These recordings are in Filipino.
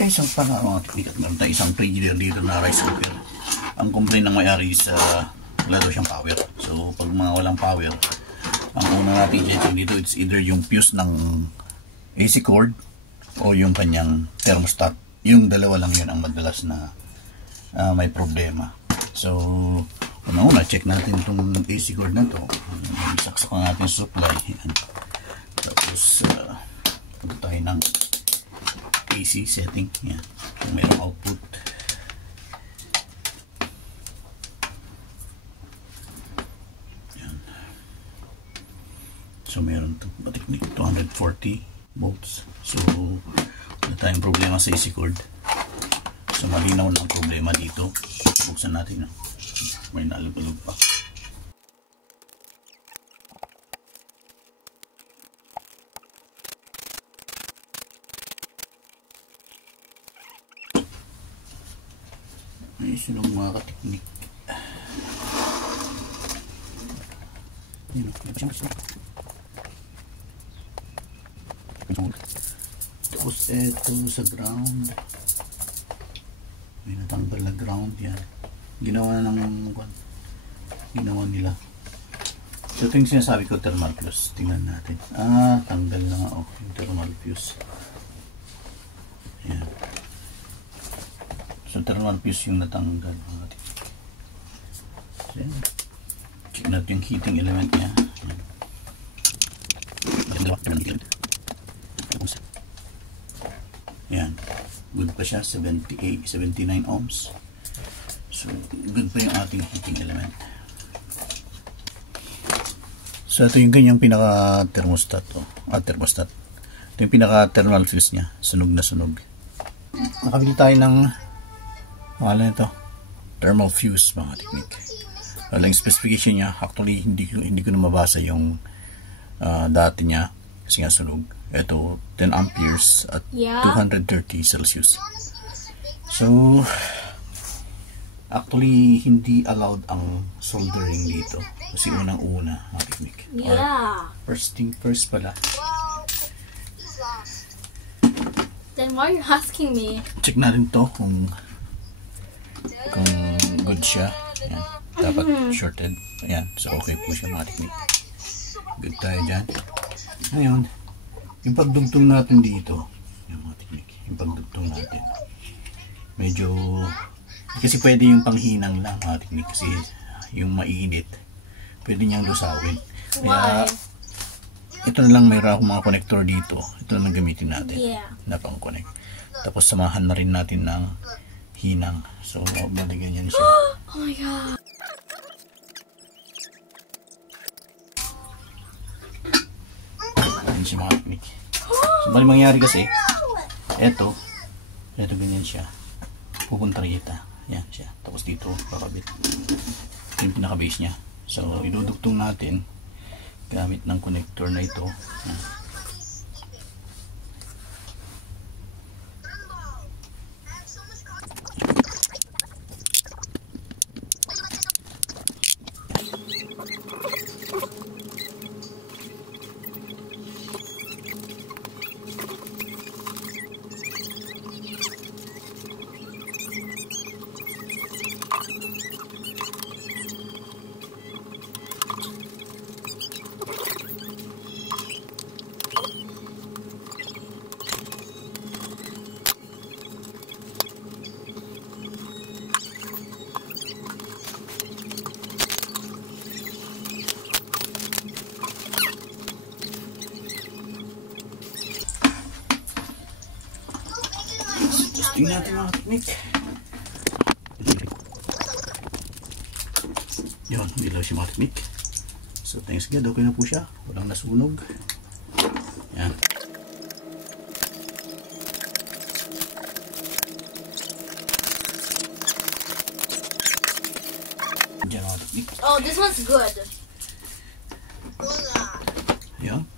Isang pala mga teknik at meron tayo isang frigidaire dito na rice cooker. Ang complaint ng may-ari is wala daw siyang power. So pag mga walang power, ang una natin i-check dito, it's either yung fuse ng AC cord o yung kanyang thermostat. Yung dalawa lang yun ang madalas na may problema. So una check natin itong AC cord na to. Saksak natin sa supply. Yan. Tapos punta tayo ng AC setting. Yan. Kung mayroong output. Yan. So meron ito patiknik 240 volts. So wala tayong problema sa AC cord. So malinaw na ang problema dito. Buksan natin. May nalugulog pa. May sunog mga kateknik. Tapos eto sa ground. May natanggal na ground yan. Ginawa nila. So ito yung sinasabi ko, thermal fuse. Tingnan natin. Tanggal na nga yung thermal fuse. Yan. So thermal fuse yung natanggal. So, check natin yung heating element niya. Yan. Good pa siya. 79 ohms. So, good pa yung ating heating element. So, ito yung ganyang pinaka-thermostat. Thermostat. Ito yung pinaka-thermal fuse niya. Sunog na sunog. Nakabili tayo ng ito. Thermal fuse, mga teknik. Wala yung specification niya. Actually, hindi ko na mabasa yung dati niya. Kasi nga sunog. Ito, 10 amperes at 230 Celsius. So, actually, hindi allowed ang soldering dito. Kasi unang-una, mga teknik. First thing first pala. Then why are you asking me? Check natin to kung good siya. Ayan. Dapat shorted. Ayan. So, okay po siya, mga teknik. Good tayo dyan. Ngayon, yung pagdugtong natin dito, yung mga teknik, yung pagdugtong natin, medyo kasi pwede yung panghinang lang, mga teknik, kasi yung mainit pwede niyang lusawin. Kaya ito na lang, mayroon akong mga connector dito. Ito na lang gamitin natin na pang connect. Tapos samahan na rin natin ng hinang. So maligyan yan siya. Oh my god. Yan siya, mga teknik. So bali mangyari kasi ito ganyan siya, pupunta rito. Yan siya. Tapos dito, kakabit. Yung pinaka-base niya. So, idudugtong natin gamit ng connector na ito. Yan. Tingnan natin mga teknik. Yun, dilaw siya mga teknik. So thanks God, okay na po siya. Walang nasunog. Yan. Diyan mga teknik. Oh, this one's good. Yan.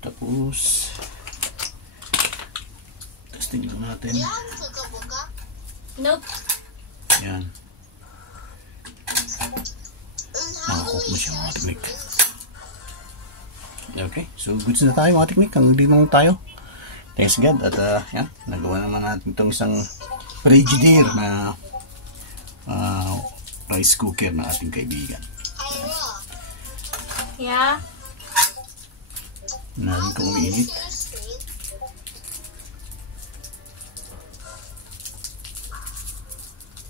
Tapos testing lang natin. Nope. Yan. Nakakook mo siya mga teknik. Okay, so goods na tayo mga teknik. Hanggang dito lang tayo. Thanks God at yan, nagawa naman natin itong isang Frigidaire na rice cooker ng ating kaibigan. Yeah? Narin kung umiinit.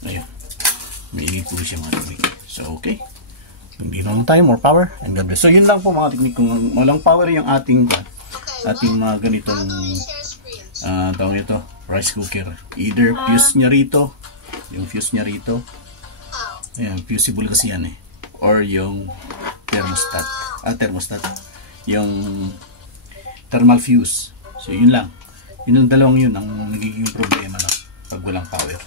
Ayun. Mainit po siya mga teknik. So, okay. Hindi naman tayo. More power. And God bless. So, yun lang po mga teknik. Kung walang power yung ating mga ganitong tawag ito, rice cooker. Either fuse niya rito. Yung fuse niya rito. Ayan, fusible kasi yan eh. Or yung thermostat. Thermostat. Yung thermal fuse. So, yun lang. Yun ang dalawang yun ang nagiging problema na pag walang power.